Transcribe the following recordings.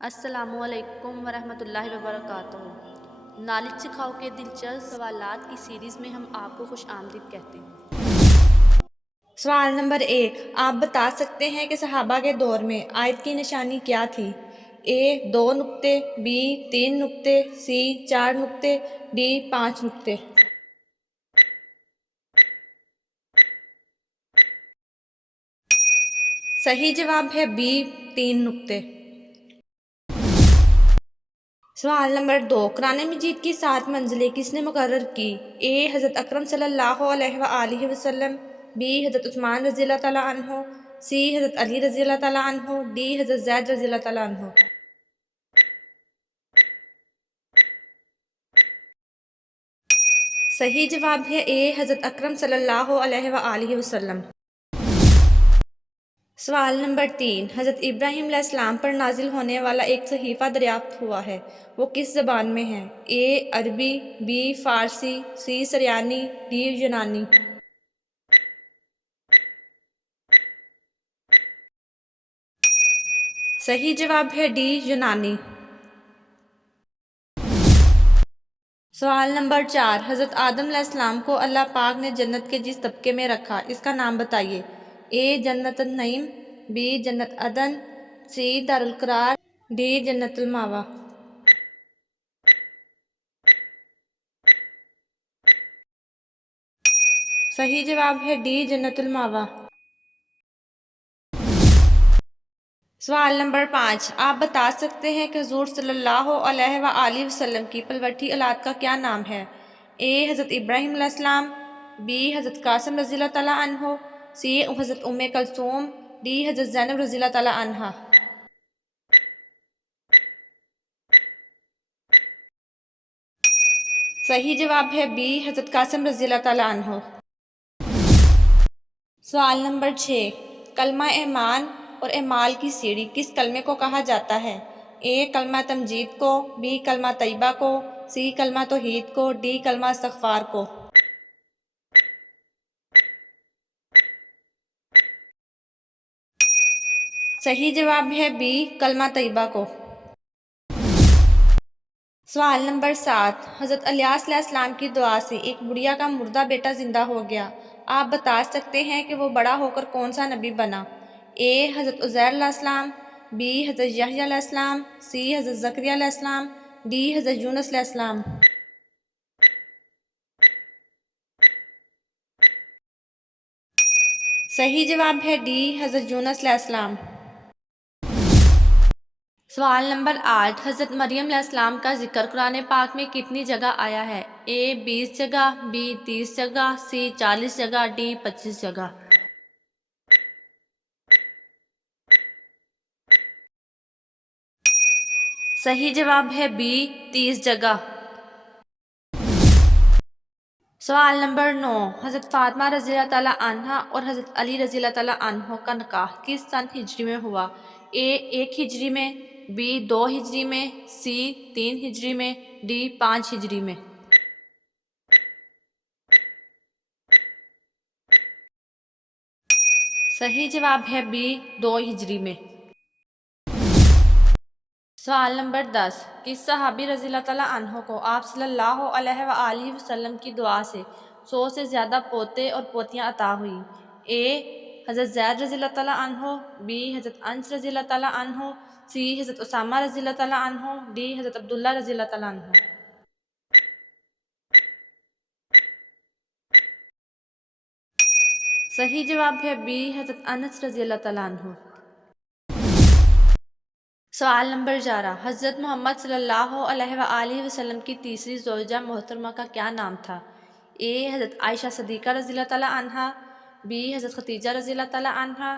السلام علیکم ورحمۃ اللہ وبرکاتہ۔ نالج سکھاؤ کے دلچسپ سوالات کی سیریز میں ہم آپ کو خوش آمدید کہتے ہیں۔ سوال نمبر 1، آپ بتا سکتے ہیں کہ صحابہ کے دور میں آیت کی نشانی کیا تھی؟ اے 2 نقطے، بی 3 نقطے، سی 4 نقطے، ڈی 5 نقطے۔ صحیح جواب ہے بی 3 نقطے۔ سوال نمبر 2، قرآن مجید کی 7 منزلیں کس نے مقرر کی؟ اے حضرت اکرم صلی اللہ علیہ وآلہ وسلم، بی حضرت عثمان رضی اللہ تعالیٰ عنہ، سی حضرت علی رضی اللہ تعالیٰ عنہ، ڈی حضرت زید رضی اللہ تعالیٰ عنہ۔ صحیح جواب ہے اے حضرت اکرم صلی اللہ علیہ وآلہ وسلم۔ سوال نمبر 3، حضرت ابراہیم علیہ السلام پر نازل ہونے والا ایک صحیفہ دریافت ہوا ہے، وہ کس زبان میں ہے؟ اے عربی، بی فارسی، سی سریانی، ڈی یونانی۔ صحیح جواب ہے ڈی یونانی۔ سوال نمبر 4، حضرت آدم علیہ السلام کو اللہ پاک نے جنت کے جس طبقے میں رکھا اس کا نام بتائیے۔ اے جنت النعیم، بی جنت عدن، سی دارالقرار، ڈی جنت المأویٰ۔ صحیح جواب ہے ڈی جنت المأویٰ۔ سوال نمبر 5، آپ بتا سکتے ہیں کہ حضور صلی اللہ علیہ وآلہ وسلم کی پلوٹھی اولاد کا کیا نام ہے؟ اے حضرت ابراہیم علیہ السلام، بی حضرت قاسم رضی اللہ تعالیٰ عنہ، سی حضرت ام کلثوم، ڈی حضرت زینب رضی اللہ تعالیٰ عنہا۔ صحیح جواب ہے بی حضرت قاسم رضی اللہ تعالیٰ عنہ۔ سوال نمبر 6، کلمہ ایمان اور اعمال کی سیڑھی کس کلمے کو کہا جاتا ہے؟ اے کلمہ تمجید کو، بی کلمہ طیبہ کو، سی کلمہ توحید کو، ڈی کلمہ استغفار کو۔ صحیح جواب ہے بی کلمہ طیبہ کو۔ سوال نمبر 7، حضرت الیاس علیہ السلام کی دعا سے ایک بڑھیا کا مردہ بیٹا زندہ ہو گیا، آپ بتا سکتے ہیں کہ وہ بڑا ہو کر کون سا نبی بنا؟ اے حضرت عزیر علیہ السلام، بی حضرت یحییٰ علیہ السلام، سی حضرت زکریا علیہ السلام، ڈی حضرت یونس علیہ السلام۔ صحیح جواب ہے ڈی حضرت یونس علیہ السلام۔ سوال نمبر 8، حضرت مریم علیہ السلام کا ذکر قرآن پاک میں کتنی جگہ آیا ہے؟ اے 20 جگہ، بی 30 جگہ، سی 40 جگہ، ڈی 25 جگہ۔ صحیح جواب ہے بی 30 جگہ۔ سوال نمبر 9، حضرت فاطمہ رضی اللہ تعالیٰ عنہا اور حضرت علی رضی اللہ تعالیٰ عنہ کا نکاح کس سن ہجری میں ہوا؟ اے 1 ہجری میں، بی 2 ہجری میں، سی 3 ہجری میں، ڈی 5 ہجری میں۔ صحیح جواب ہے بی 2 ہجری میں۔ سوال نمبر 10، کس صحابی رضی اللہ تعالیٰ عنہ کو آپ صلی اللہ علیہ وآلہ وسلم کی دعا سے 100 سے زیادہ پوتے اور پوتیاں عطا ہوئیں؟ اے حضرت زید رضی اللہ تعالیٰ عنہ، بی حضرت انس رضی اللہ تعالیٰ عنہ، سی حضرت اسامہ رضی اللہ تعالیٰ عنہ، ڈی حضرت عبداللہ رضی اللہ تعالیٰ عنہ۔ صحیح جواب ہے بی حضرت انس رضی اللہ تعالیٰ عنہ۔ سوال نمبر 11، حضرت محمد صلی اللہ علیہ وآلہ وسلم کی تیسری زوجہ محترمہ کا کیا نام تھا؟ اے حضرت عائشہ صدیقہ رضی اللہ تعالیٰ عنہا، بی حضرت خدیجہ رضی اللہ تعالیٰ عنہا،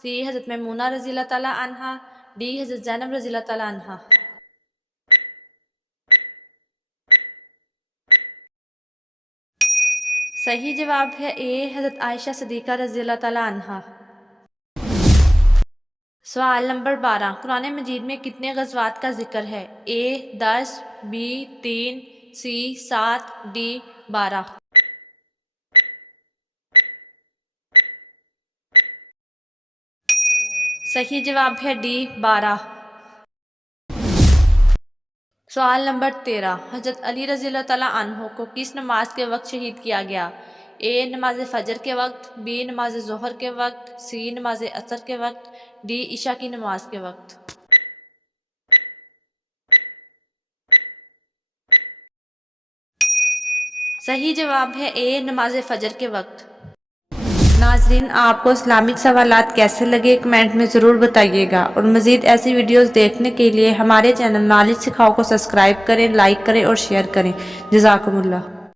سی حضرت میمونہ رضی اللہ تعالیٰ عنہا، ڈی حضرت زینب رضی اللہ تعالیٰ عنہا۔ صحیح جواب ہے اے حضرت عائشہ صدیقہ رضی اللہ تعالیٰ عنہا۔ سوال نمبر 12، قرآن مجید میں کتنے غزوات کا ذکر ہے؟ اے 10، بی 3، سی 7، ڈی 12۔ صحیح جواب ہے ڈی 12۔ سوال نمبر 13، حضرت علی رضی اللہ تعالیٰ عنہ کو کس نماز کے وقت شہید کیا گیا؟ اے نماز فجر کے وقت، بی نماز ظہر کے وقت، سی نماز عصر کے وقت، ڈی عشاء کی نماز کے وقت۔ صحیح جواب ہے اے نماز فجر کے وقت۔ ناظرین، آپ کو اسلامک سوالات کیسے لگے کمنٹ میں ضرور بتائیے گا، اور مزید ایسی ویڈیوز دیکھنے کے لیے ہمارے چینل نالج سکھاؤ کو سبسکرائب کریں، لائک کریں اور شیئر کریں۔ جزاکم اللہ۔